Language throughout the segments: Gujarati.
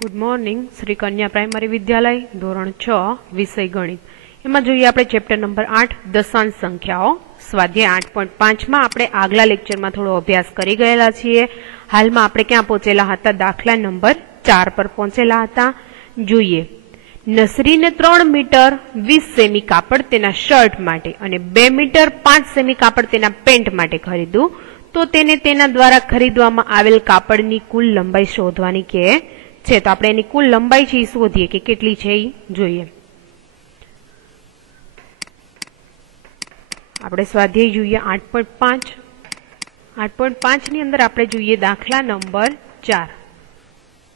गुड मॉर्निंग श्री कन्या प्राइमरी विद्यालय धोरण 6 विषय गणित एमां जोईए आपणे चेप्टर नंबर 8 दशांश संख्याओं स्वाध्याय 8.5 में आपणे आगला लेक्चर में थोड़ो अभ्यास करी गयेला छीए। हाल में आपणे क्यां पहोंचेला हता? दाखला नंबर 4 पर पहोंचेला हता। जोईए नसरी ने 3 मीटर 20 सेमी कापड़ तेना शर्ट माटे अने 2 मीटर 5 सेमी कापड़ तेना पेंट माटे खरीदू तो तेने तेना द्वारा खरीदवामां आवेल कापड़नी कुल लंबाई शोधवानी के छे। तो आपणे एनी कुल लंबाई छे शोधीए के केटली छे जोईए। आपणे स्वाध्याय जोईए 8.5 8.5 नी अंदर आपणे जोईए दाखला नंबर 4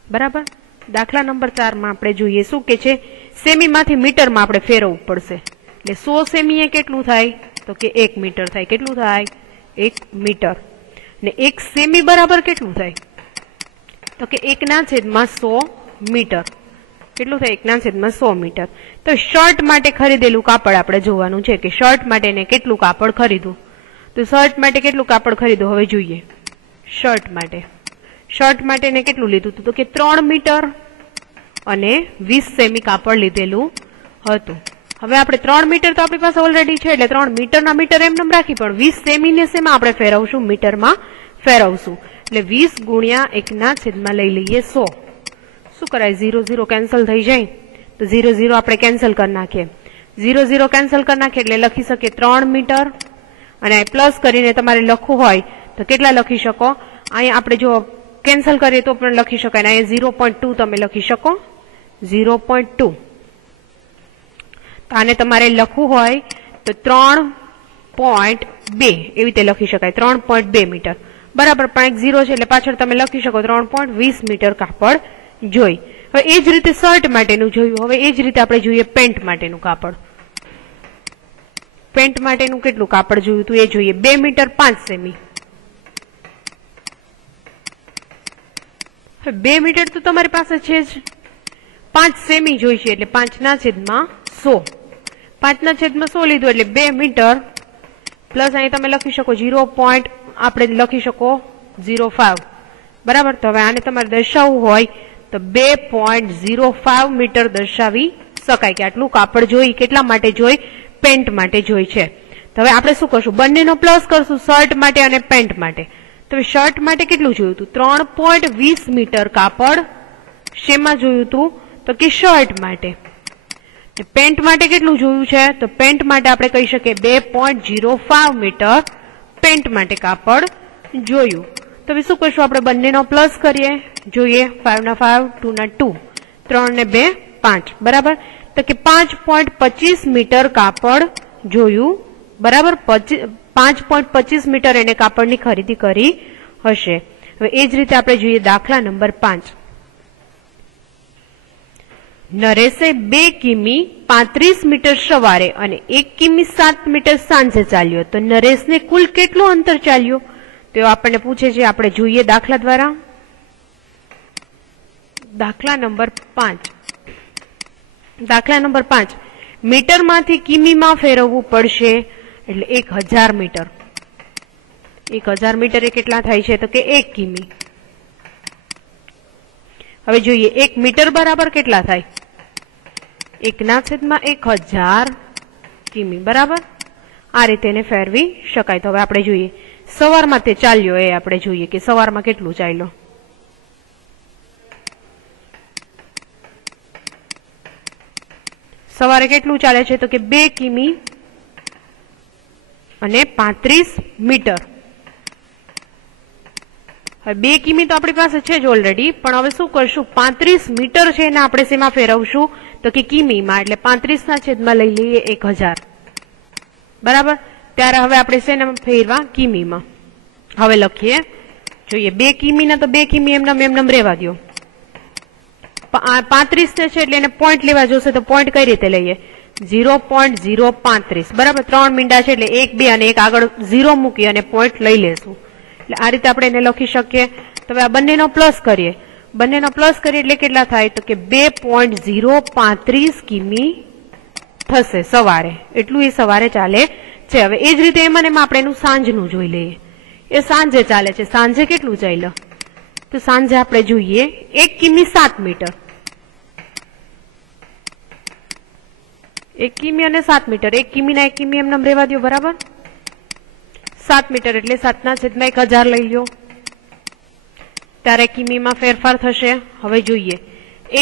बराबर। दाखला नंबर 4 में आपणे जोईए शुं के छे सेमी मांथी मीटर में आपणे फेरववुं पड़शे એટલે 100 सेमी ए केटलुं थाय तो के 1 मीटर थाय। केटलुं थाय? 1 मीटर ने 1 सेमी बराबर केटलुं थाय तो के 1/100 मीटर। केटलुं थाय? 1/100 मीटर। तो शर्ट माटे खरीदेलुं कापड़ आपणे जोवानुं छे के शर्ट माटे ने केटलुं कापड़ खरीदવું। तो शर्ट माटे केटलुं कापड़ खरीदવું हवे जोईए। शर्ट माटे ने केटलुं लीधुं तो के 3 मीटर अने 20 सेमी कापड़ लीधेलुं हतुं। हवे आपणे 3 मीटर तो आपणी पासे ऑलरेडी छे એટલે 3 मीटरना मीटर एमनेम राखी पण 20 सेमी ने सेमा आपणे फेरवशुं? मीटरमां फेरवशुं એટલે 20 गुण્યા 1/100 લઈ લઈએ 100। શું કરાય? 0 0 કેન્સલ થઈ જાય તો 0 0 આપણે કેન્સલ કરી નાખીએ। 0 0 કેન્સલ કરી નાખીએ એટલે લખી શકીએ 3 મીટર અને પ્લસ કરીને તમારે લખવું હોય તો કેટલા લખી શકો? અહીં આપણે જો કેન્સલ કરીએ તો પણ લખી શકાય ને અહીં 0.2 તમે લખી શકો 0.2। તો આને તમારે લખવું હોય તો 3.2 એવી રીતે લખી શકાય 3.2 મીટર बराबर। पण एक 0 છે એટલે પાછળ તમે લખી શકો 3.20 મીટર કાપડ જોઈ। હવે એ જ રીતે શર્ટ માટેનું જોયું। હવે એ જ રીતે આપણે જોઈએ પેન્ટ માટેનું કાપડ। પેન્ટ માટેનું કેટલું કાપડ જોયું તો એ જોઈએ 2 મીટર 5 સેમી। 2 મીટર તો તમારી પાસે છે જ 5 સેમી જોઈશે એટલે 5/100 5/100 લીધું એટલે 2 મીટર प्लस અહીં તમે લખી શકો 0. આપણે લખી શકો 0.5 બરાબર। તો હવે આને તમારે દર્શાવવું હોય તો 2.05 મીટર દર્શાવી શકાય કે આટલું કાપડ જોઈ કેટલા માટે જોઈ? પેન્ટ માટે જોઈ છે। તો હવે આપણે શું કરશું? બંનેનો પ્લસ કરશું શર્ટ માટે અને પેન્ટ માટે। તો શર્ટ માટે કેટલું જોયું હતું? 3.20 મીટર કાપડ શેમાં જોયું હતું તો કે શર્ટ માટે। પેન્ટ માટે કેટલું જોયું છે તો પેન્ટ માટે આપણે કહી શકીએ 2.05 મીટર पेंट माटे कापड़ जोयु। तो હવે શું કરશું? આપણે બંનેનો પ્લસ કરીએ જોઈએ 5 ના 5 2 ના 2 3 ને 2 5 બરાબર। તો કે 5.25 મીટર કાપડ જોયું બરાબર। 5.25 મીટર એને કાપડની ખરીદી કરી હશે। હવે એ જ રીતે આપણે જોઈએ દાખલા નંબર 5। નરેશે 2 કિમી 35 મીટર સવારે અને 1 કિમી 7 મીટર સાંજે ચાલ્યો તો નરેશને કુલ કેટલું અંતર ચાલ્યો? તો આપણને પૂછે છે। આપણે જોઈએ દાખલા દ્વારા। દાખલા નંબર 5 દાખલા નંબર 5 મીટરમાંથી કિમીમાં ફેરવવું પડશે એટલે 1000 મીટર। 1000 મીટર એ કેટલા થાય છે તો કે 1 કિમી। હવે જોઈએ 1 મીટર બરાબર કેટલા થાય? 1/1000 કિમી બરાબર। આ રીતે એને ફેરવી શકાય। તો હવે આપણે જોઈએ સવારમાં તે ચાલ્યો એ આપણે જોઈએ કે સવારમાં કેટલું ચાલ્યો। સવારે કેટલું ચાલે છે તો કે 2 કિમી અને 35 મીટર। હવે 2 કિમી તો આપણી પાસે છે જ ઓલરેડી પણ હવે શું કરશું? 35 મીટર છે એને આપણે શેમાં ફેરવશું તો કે કિમીમાં એટલે 35/છેદમાં લઈ લઈએ 1000 બરાબર। ત્યારે હવે આપણે શેને ફેરવા? કિમીમાં। હવે લખીએ જોઈએ 2 કિમી ના તો 2 કિમી એમનેમ રહેવા દો। 35 છે એટલે એને પોઈન્ટ લેવા જોશે તો પોઈન્ટ કઈ રીતે લઈએ? 0.035 બરાબર। 3 મીંડા છે એટલે 1 2 અને એક આગળ 0 મૂકી અને પોઈન્ટ લઈ લેશું એટલે આ રીતે આપણે એને લખી શકીએ। તો હવે આ બંનેનો પ્લસ કરીએ। બંનેનો પ્લસ કરીએ એટલે કેટલા થાય તો કે 2.035 કિમી થશે સવારે। એટલું એ સવારે ચાલે છે। હવે એ જ રીતે એમાં આપણે એનું સાંજનું જોઈ લઈએ। એ સાંજે ચાલે છે। સાંજે કેટલું ચાલ્યો તો સાંજે આપણે જોઈએ 1 કિમી 7 મીટર, 1 કિમી અને 7 મીટર, 1 કિમી ના 1 કિમી એમ નામ રહેવા દો, બરાબર. 7 મીટર એટલે 7/1000 લઈ લો, ત્યારે કિમીમાં ફેરફાર થશે. હવે જોઈએ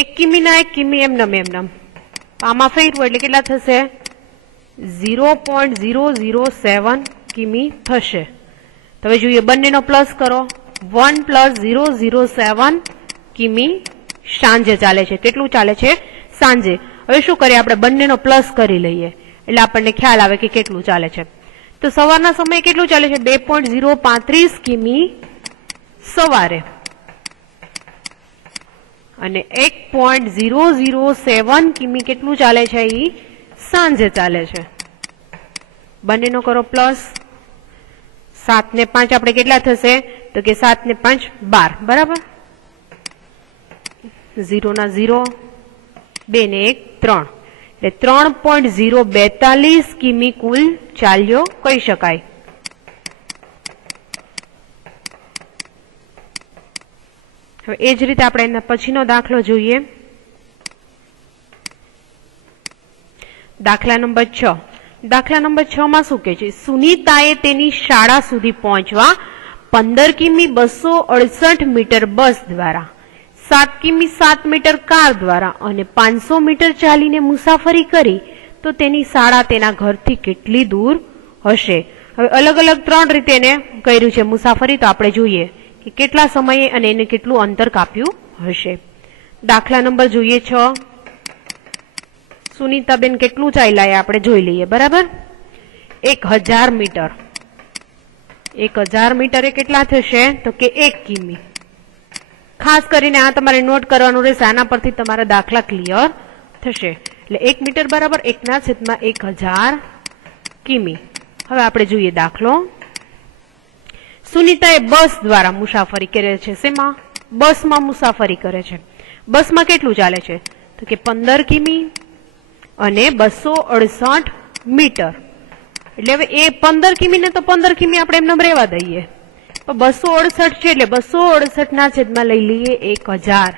1 કિમી ના 1 કિમી એમ નામ આમાં ફેરવું એટલે કેટલા થશે? 0.007 કિમી થશે. હવે જોઈએ બંનેનો પ્લસ કરો, 1 + 0.07 કિમી સાંજે ચાલે છે. કેટલું ચાલે છે? સાંજે. હવે શું કરીએ, આપણે બંનેનો પ્લસ કરી લઈએ એટલે આપણને ખ્યાલ આવે કે કેટલું ચાલે છે. તો સવારના સમયે કેટલું ચાલે છે? 2.035 કિમી સવારે અને 1.007 કિમી કેટલું ચાલે છે? એ સાંજે ચાલે છે. બંનેનો કરો પ્લસ. 7 ને 5 આપણે કેટલા થશે? તો કે 7 ને 5 12, બરાબર. 0 ના 0, 2 ને 1 3, એટલે 3.042 કિમી કુલ ચાલ્યો કહી શકાય. હવે એ જ રીતે આપણે એના પછીનો દાખલો જોઈએ. દાખલા નંબર 6. દાખલા નંબર 6 માં શું કહે છે? સુનીતાએ તેની શાળા સુધી પહોંચવા 15 કિમી 268 મીટર બસ દ્વારા, 7 કિમી 7 મીટર કાર દ્વારા અને 500 મીટર ચાલીને મુસાફરી કરી તો તેની શાળા તેના ઘરથી કેટલી દૂર હશે? હવે અલગ અલગ 3 રીતે એને કર્યું છે મુસાફરી, તો આપણે જોઈએ કે કેટલા સમયે અને એને કેટલું અંતર કાપ્યું હશે. દાખલા નંબર જોઈએ 6. સુનીતાબેન કેટલું ચાલ્યા આપણે જોઈ લઈએ, બરાબર. 1000 મીટર, 1000 મીટર એ કેટલા થશે? તો કે 1 કિમી. ખાસ કરીને આ તમારે નોટ કરવાનું રહેશે, આના પરથી તમારા દાખલા ક્લિયર થશે. એટલે 1 મીટર બરાબર 1/1000 કિમી. હવે આપણે જોઈએ દાખલો. સુનીતાએ બસ દ્વારા મુસાફરી કરે છે. શેમાં? બસમાં મુસાફરી કરે છે. બસમાં કેટલું ચાલે છે? તો કે 15 કિમી અને 268 મીટર. એટલે હવે એ 15 કિમી ને તો 15 કિમી આપણે એમને રહેવા દઈએ, પણ 268 છે એટલે 268 ના છેદમાં લઈ લઈએ 1000.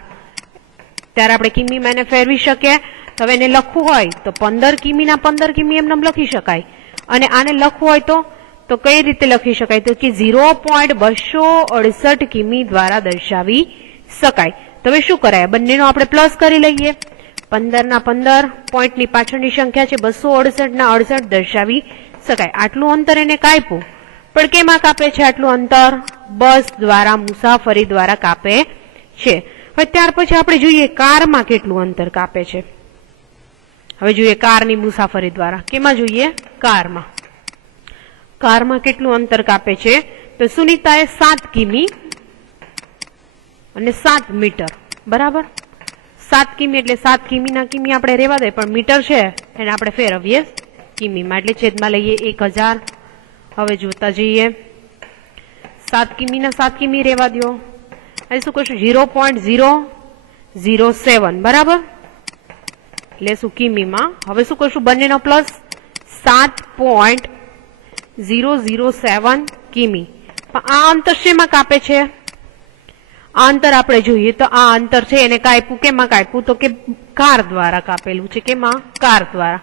ત્યારે આપણે કિમીમાં એને ફેરવી શકીએ. હવે એને લખવું હોય તો 15 કિમી ના 15 કિમી એમને લખી શકાય, અને આને લખવું હોય તો કઈ રીતે લખી શકાય? તો કે 0.268 કિમી દ્વારા દર્શાવી શકાય. તો હવે શું કરાય? બંનેનો આપણે પ્લસ કરી લઈએ. 15 ના 15, પોઈન્ટની પાછળની સંખ્યા છે 268 ના 68 દર્શાવી શકાય. આટલું અંતર એને કાપ્યું, પણ કેમાં કાપે છે આટલું અંતર? બસ દ્વારા, મુસાફરી દ્વારા કાપે છે. હવે ત્યાર પછી આપણે જોઈએ કારમાં કેટલું અંતર કાપે છે. હવે જોઈએ કારની મુસાફરી દ્વારા. કેમાં જોઈએ? કારમાં. કારમાં કેટલું અંતર કાપે છે? તો સુનીતાએ 7 કિમી અને 7 મીટર, બરાબર. 7 કિમી એટલે 7 કિમી ના કિમી આપણે રહેવા દે, પણ મીટર છે એને આપણે ફેરવીએ કિમીમાં, એટલે છેદમાં લઈએ 1000. હવે જોતા જઈએ. 7 કિમી ના 7 કિમી રહેવા દો. અહીં શું કરશું? 0.007, બરાબર. એટલે શું? કિમીમાં. હવે શું કરશું? બંનેનો પ્લસ. 7.007 કિમી. પણ આ અંતર શેમાં કાપે છે? આ અંતર આપણે જોઈએ તો આ અંતર છે એને કાપ્યું. કેમાં કાપ્યું? તો કે કાર દ્વારા કાપેલું છે. કેમાં? કાર દ્વારા.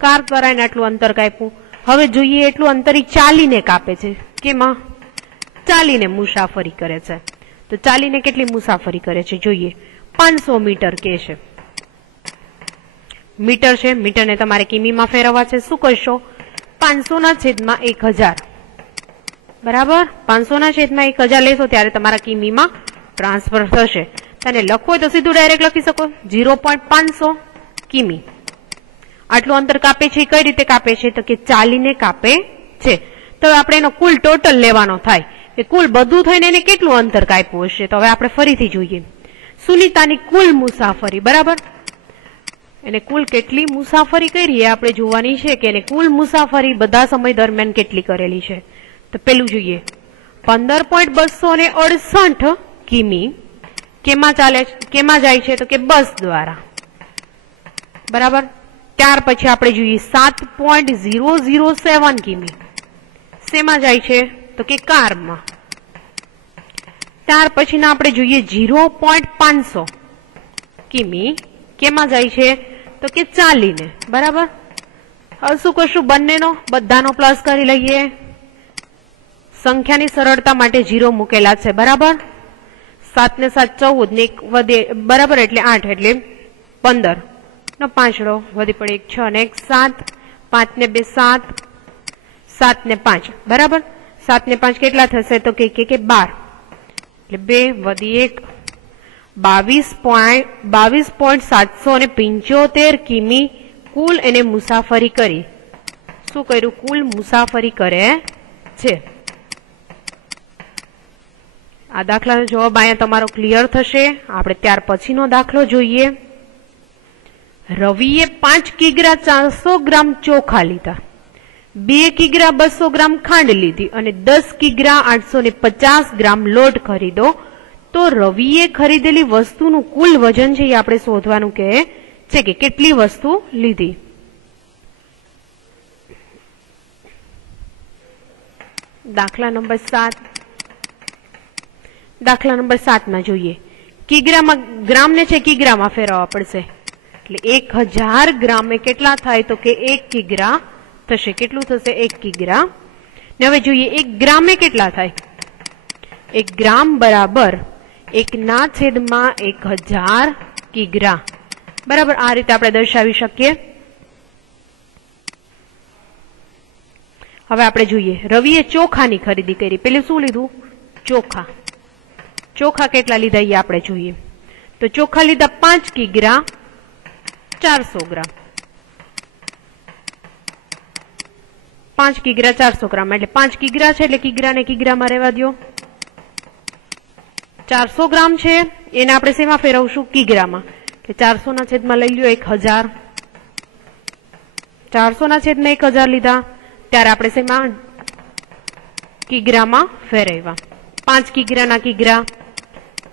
કાર દ્વારા એને આટલું અંતર કાપ્યું. હવે જોઈએ એટલું અંતર ચાલીને કાપે છે. કેમાં? ચાલીને મુસાફરી કરે છે. તો ચાલીને કેટલી મુસાફરી કરે છે જોઈએ. 500 મીટર કે છે. મીટર છે, મીટરને તમારે કિમીમાં ફેરવવા છે. શું કરશો? 500 ના છેદમાં 1000, બરાબર. 500 ના છેદમાં 1000 લેશો ત્યારે તમારા કિમીમાં ટ્રાન્સફર થશે. તને લખવું હોય તો સીધું ડાયરેક્ટ લખી શકો 0.500 કિમી. આટલું અંતર કાપે છે. કઈ રીતે કાપે છે? તો કે ચાલીને કાપે છે. તો આપણે એનો કુલ ટોટલ લેવાનો થાય કે કુલ બધું થઈને એને કેટલું અંતર કાપ્યું હશે. તો હવે આપણે ફરીથી જોઈએ સુનીતાની કુલ મુસાફરી, બરાબર. એને કુલ કેટલી મુસાફરી કરી એ આપણે જોવાની છે કે એને કુલ મુસાફરી બધા સમય દરમિયાન કેટલી કરેલી છે. તો પેલું જોઈએ 15.268 કિમી કેમાં ચાલે છે? કેમાં જાય છે? તો કે બસ દ્વારા, બરાબર. ત્યાર પછી આપણે જોઈએ 7.007 કિમી શેમાં જાય છે? તો કે કારમાં. ત્યાર પછીના આપણે જોઈએ 0.500 કિમી કેમાં જાય છે તો કે ચાલીને, બરાબર. હવે શું કરશું, બંનેનો બધાનો પ્લસ કરી લઈએ. સંખ્યાની સરળતા માટે 0 મૂકેલા છે, બરાબર. 7 ને 7 14 ને 1 વધે, બરાબર, એટલે 8 એટલે 15 નો 5 વધી પડે 1 6 ને 1 7, 5 ને 2 7, 7 ને 5, બરાબર. 7 ને 5 કેટલા થશે તો કે 12 એટલે 2 વધી 1 22.775 કિમી કુલ એને મુસાફરી કરી. શું કર્યું, કુલ મુસાફરી કરે છે. આ દાખલાનો જવાબ અહીંયા તમારો ક્લિયર થશે. આપણે ત્યાર પછીનો દાખલો જોઈએ. રવિએ 5 કિગ્રા 400 ગ્રામ ચોખા લીધા, 2 કિગ્રા 200 ગ્રામ ખાંડ લીધી અને 10 કિગ્રા 850 ગ્રામ લોટ ખરીદો. તો રવિએ ખરીદેલી વસ્તુનું કુલ વજન છે એ આપણે શોધવાનું કે છે કે કેટલી વસ્તુ લીધી. દાખલા નંબર 7. દાખલા નંબર 7 માં જોઈએ. કિગ્રામાં ગ્રામને છે કિગ્રામાં ફેરવવા પડશે. એટલે 1000 ગ્રામે કેટલા થાય તો કે 1 કિગ્રા થશે. કેટલું થશે 1 કિગ્રા. ને હવે જોઈએ 1 ગ્રામે કેટલા થાય. 1 ગ્રામ બરાબર 1/1000 કિગ્રા, બરાબર. આ રીતે આપણે દર્શાવી શકીએ. હવે આપણે જોઈએ રવિએ ચોખાની ખરીદી કરી. પેલું શું લીધું, ચોખા. ચોખા કેટલા લીધા એ આપણે જોઈએ. તો ચોખા લીધા 5 કિગ્રા 400 ગ્રામ. 5 કિગ્રા 400 ગ્રામ એટલે 5 કિગ્રા છે એટલે કિગ્રાને કિગ્રામાં રહેવા દો. 400 ગ્રામ છે એને આપણે શેમાં ફેરવશું, કિગ્રામાં. કે 400 ના છેદમાં લઈ લ્યો 1000. 400 ના છેદમાં 1000 લીધા ત્યારે આપણે શેમાં, કિગ્રામાં ફેરવ્યા. 5 કિગ્રાના કિગ્રા.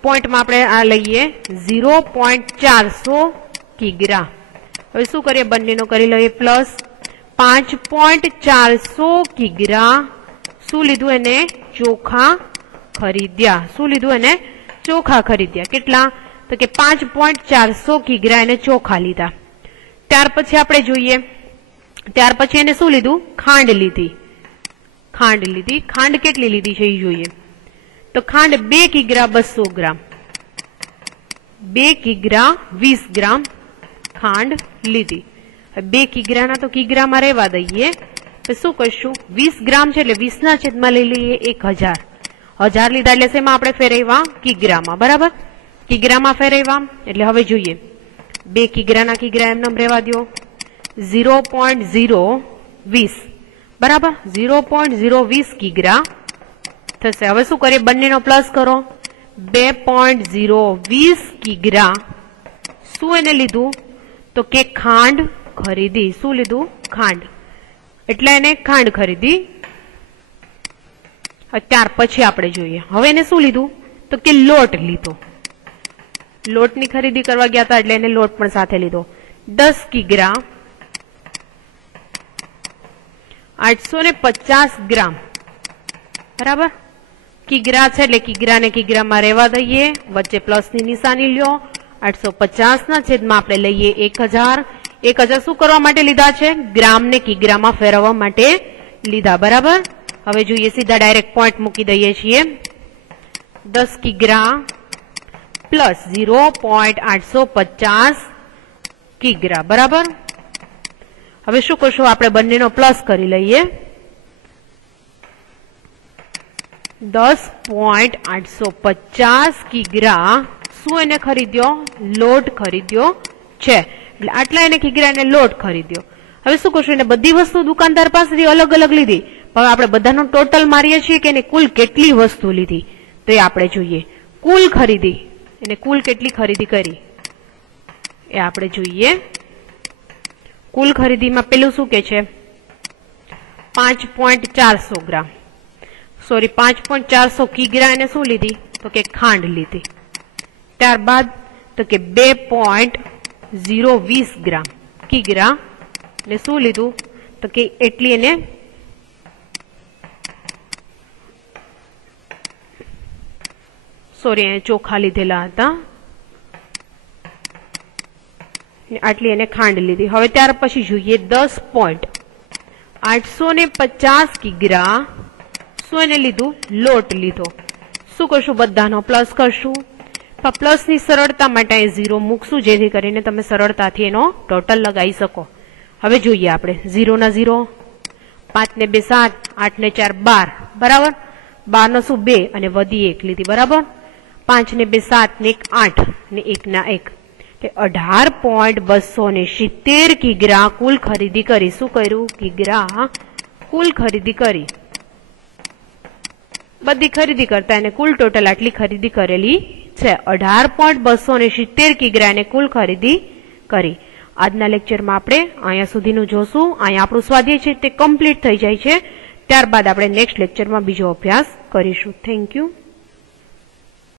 પોઈન્ટમાં આપણે આ લઈએ 0.400 કિગ્રા. હવે શું કરીએ, બંનેનો કરી લઈએ પ્લસ. 5.400 કિગ્રા શું લીધું એને, ચોખા ખરીદ્યા. શું લીધું એને, ચોખા ખરીદ્યા. કેટલા તો કે 5.400 કિગ્રા એને ચોખા લીધા. ત્યાર પછી આપણે જોઈએ, ત્યાર પછી એને શું લીધું, ખાંડ લીધી. ખાંડ લીધી. ખાંડ કેટલી લીધી છે એ જોઈએ. તો ખાંડ 2 કિગ્રા 200 ગ્રામ. 2 કિગ્રા 20 ગ્રામ ખાંડ લીધી. 2 કિગ્રાના તો કિગ્રામાં રહેવા દઈએ. તો શું કરશું, 20 ગ્રામ છે એટલે 20 ના છેદમાં લઈ લઈએ 1000. 1000 લીધા એટલે શેમાં આપણે ફેરવ્યા, કિગ્રામાં, બરાબર. કિગ્રામાં ફેરવ્યા એટલે હવે જોઈએ 2 કિગ્રાના કિગ્રા એમ નામ રહેવા દો. 0.020, બરાબર. 0.020 કિગ્રા થશે. હવે શું કરીએ, બંનેનો પ્લસ કરો. 2.020 કિગ્રા શું એને લીધું તો કે ખાંડ ખરીદી. શું લીધું, ખાંડ. એટલે એને ખાંડ ખરીદી. ત્યાર પછી આપણે જોઈએ હવે એને શું લીધું તો કે લોટ લીધો. લોટની ખરીદી કરવા ગયા હતા એટલે એને લોટ પણ સાથે લીધો. 10 કિગ્રા 850 ગ્રામ, બરાબર. કિગ્રા છે એટલે કિગ્રાને કિગ્રામાં રહેવા દઈએ. વચ્ચે પ્લસની નિશાની લ્યો. 850 ના છેદમાં આપણે લઈએ 1000. 1000 શું કરવા માટે લીધા છે, ગ્રામને કિગ્રામાં ફેરવવા માટે લીધા, બરાબર. હવે જોઈએ સીધા ડાયરેક્ટ પોઈન્ટ મૂકી દઈએ છીએ. 10 કિગ્રા પ્લસ 0.850 કિગ્રા, બરાબર. હવે શું કરશું, આપણે બંનેનો પ્લસ કરી લઈએ. 10.850 કિગ્રા શું એને ખરીદ્યો, લોટ ખરીદ્યો છે. એટલે આટલા એને કિગ્રા એને લોટ ખરીદ્યો. હવે શું કરશું, એને બધી વસ્તુ દુકાનદાર પાસેથી અલગ અલગ લીધી. હવે આપણે બધાનો ટોટલ મારીએ છીએ કે એને કુલ કેટલી વસ્તુ લીધી તો એ આપણે જોઈએ. કુલ ખરીદી, એને કુલ કેટલી ખરીદી કરી એ આપણે જોઈએ. કુલ ખરીદીમાં પેલું શું કે છે, 5.400 ગ્રામ, સોરી 5.400 કિગ્રા એને શું લીધી તો કે ખાંડ લીધી. ત્યારબાદ તો કે 2.020 ગ્રામ કિગ્રા ને શું લીધું તો કે એટલી એને સોરી ચોખા લીધેલા હતા, આટલી એને ખાંડ લીધી. હવે ત્યાર પછી જોઈએ 10.850 કિગ્રા શું એને લીધું, લોટ લીધો. શું કરશું, બધાનો પ્લસ કરશું. પ્લસ ની સરળતા માટે અહીં 0 મૂકશું, જેથી કરીને તમે સરળતાથી એનો ટોટલ લગાવી શકો. હવે જોઈએ આપણે 0 ના 0, 5 ને 2 7, 8 ને 4 12, બરાબર. 12 નો શું 2 અને વધી 1 લીધી, બરાબર. 5 ને 2 7 ને 1 8 ને 1 ના 1, 18.270 કિગ્રા કુલ ખરીદી કરી. શું કર્યું, કિગ્રા કુલ ખરીદી કરી. બધી ખરીદી કરતા એને કુલ ટોટલ આટલી ખરીદી કરેલી છે. 18.270 કિગ્રા એને કુલ ખરીદી કરી. આજના લેક્ચરમાં આપણે અહીંયા સુધીનું જોશું. અહીંયા આપણું સ્વાધ્યાય છે તે કમ્પ્લીટ થઈ જાય છે. ત્યારબાદ આપણે નેક્સ્ટ લેક્ચરમાં બીજો અભ્યાસ કરીશું. Thank you.